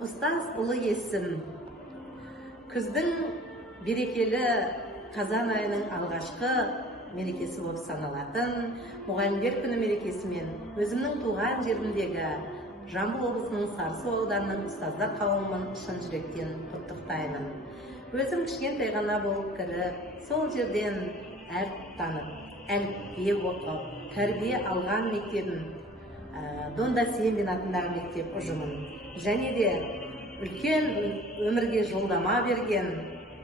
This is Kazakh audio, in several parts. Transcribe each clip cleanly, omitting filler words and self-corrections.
Ұстаз ұлы есім. Күздің берекелі қазан айының алғашқы мерекесі болып саналатын мұғалімдер күні мерекесімен өзімнің туған жерімдегі Жамбыл облысының Сарысу ауданының ұстаздар қауымын шын жүректен құттықтаймын. Өзім кішкентай ғана болып кіріп, сол жерден әріп танып, әліппе оқып, тәрбие алған мектебім Донда Сембин атындағы мектеп ұжымын, және де үлкен өмірге жолдама берген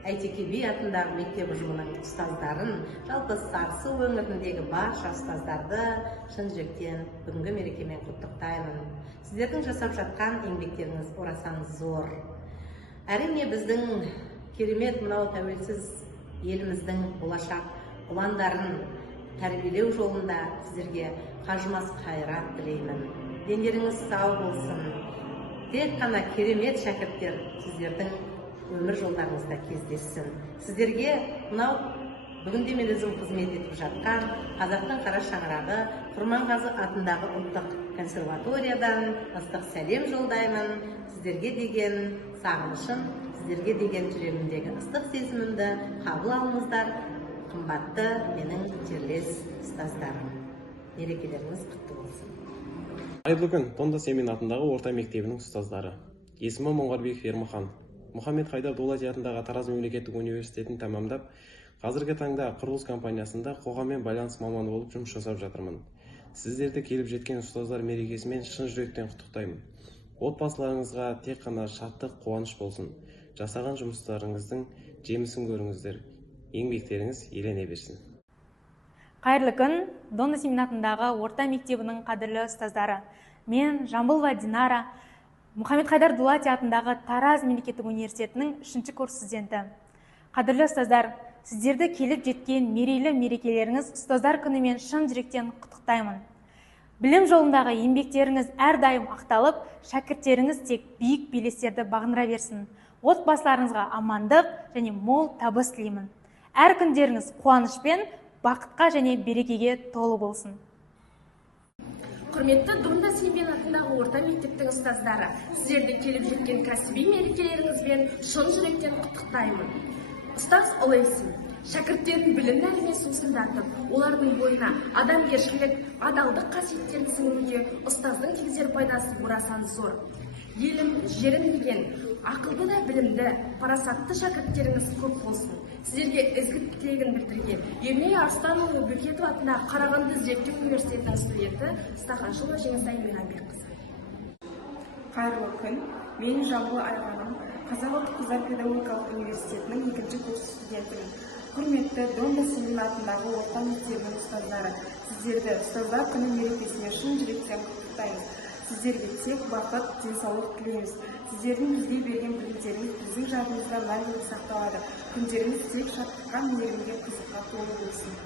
Әйтеке би атындағы мектеп ұжымының ұстаздарын, жалпы Сарысу өңіріндегі барша ұстаздарды шын жүректен бүгінгі мерекемен құттықтаймын. Сіздердің жасап жатқан еңбектеріңіз орасан зор. Әрине біздің керемет мынау тәуелсіз еліміздің болашақ ұландарын тәрбиелеу жолында сіздерге қажымас қайрат тілеймін. Дендеріңіз сау болсын. Тек қана керемет шәкірттер сіздердің өмір жолдарыңызда кездессін. Сіздерге мынау бүгінде мен өзім қызмет етіп жатқан Қазақтың қара шаңырағы Құрманғазы атындағы ұлттық консерваториядан ыстық сәлем жолдаймын. Сіздерге деген сағынышым, сіздерге деген жүрегімдегі ыстық сезімімді қабыл алыңыздар, қымбатты менің жерлес ұстаздарым. Мерекелеріңіз құтты болсын. Қайырлы күн, Донда Сембин атындағы орта мектебінің ұстаздары. Есімім Оңғарбеков Ермахан. Мұхаммед Хайдар Дулати атындағы Тараз мемлекеттік университетін тәмамдап, қазіргі таңда құрылыс компаниясында қоғаммен байланыс маманы болып жұмыс жасап жатырмын. Сіздерді келіп жеткен ұстаздар мерекесімен шын жүректен құттықтаймын. Отбасыларыңызға тек қана шаттық, қуаныш болсын. Жасаған жұмыстарыңыздың жемісін көріңіздер. Еңбектеріңіз елене берсін. Қайырлы күн, Донда Сембин атындағы орта мектебінің қадірлі ұстаздары. Мен Жамбылова Динара, Мұхаммед Хайдар Дулати атындағы Тараз мемлекеттік университетінің 3-ші курс студенті. Қадірлі ұстаздар, сіздерді келіп жеткен мерейлі мерекелеріңіз ұстаздар күнімен шын жүректен құттықтаймын. Білім жолындағы еңбектеріңіз әрдайым ақталып, шәкірттеріңіз тек биік белестерді бағындыра берсін. Отбасыларыңызға амандық және мол табыс тілеймін. Әр күндеріңіз қуанышпен, бақытқа және берекеге толы болсын. Құрметті Донда Сембин атындағы орта мектептің ұстаздары, сіздерді келіп жеткен кәсіби мерекелеріңізбен шын жүректен құттықтаймын. Ұстаз ұлы есім, шәкірттердің білім нәріне сусындатып, олардың бойына адамгершілік, адалдық қасиеттерін сіңіруге ұстаздың тигізер пайдасы орасан зор. Елім, жерім деген ақылды да білімді, парасатты шәкірттеріңіз көп болсын. Сіздерге ізгі тілегін білдірген Евней Арыстанұлы Бөкетов атындағы Қарағанды зерттеу университетінің студенті Стаханшылова Жеңісай Мейрамбекқызы. Қайырлы күн, мен Жамбыл Айғаным, Қазақ ұлттық қыздар педагогикалық университетінің 2-ші курс студентімін. Құрметті Донда Сембин атындағы орта мектебінің ұстаздары, сіздерді ұстаздар күні мерекесіне шын жүректен құттықтаймыз. Сіздерге тек бақыт, денсаулық тілейміз. Сіздердің бізге берген білімдеріңіз біздің жадымызда мәңгілік сақталады. Күндеріңіз тек шаттыққа, мейірімге, қызыққа толы болсын.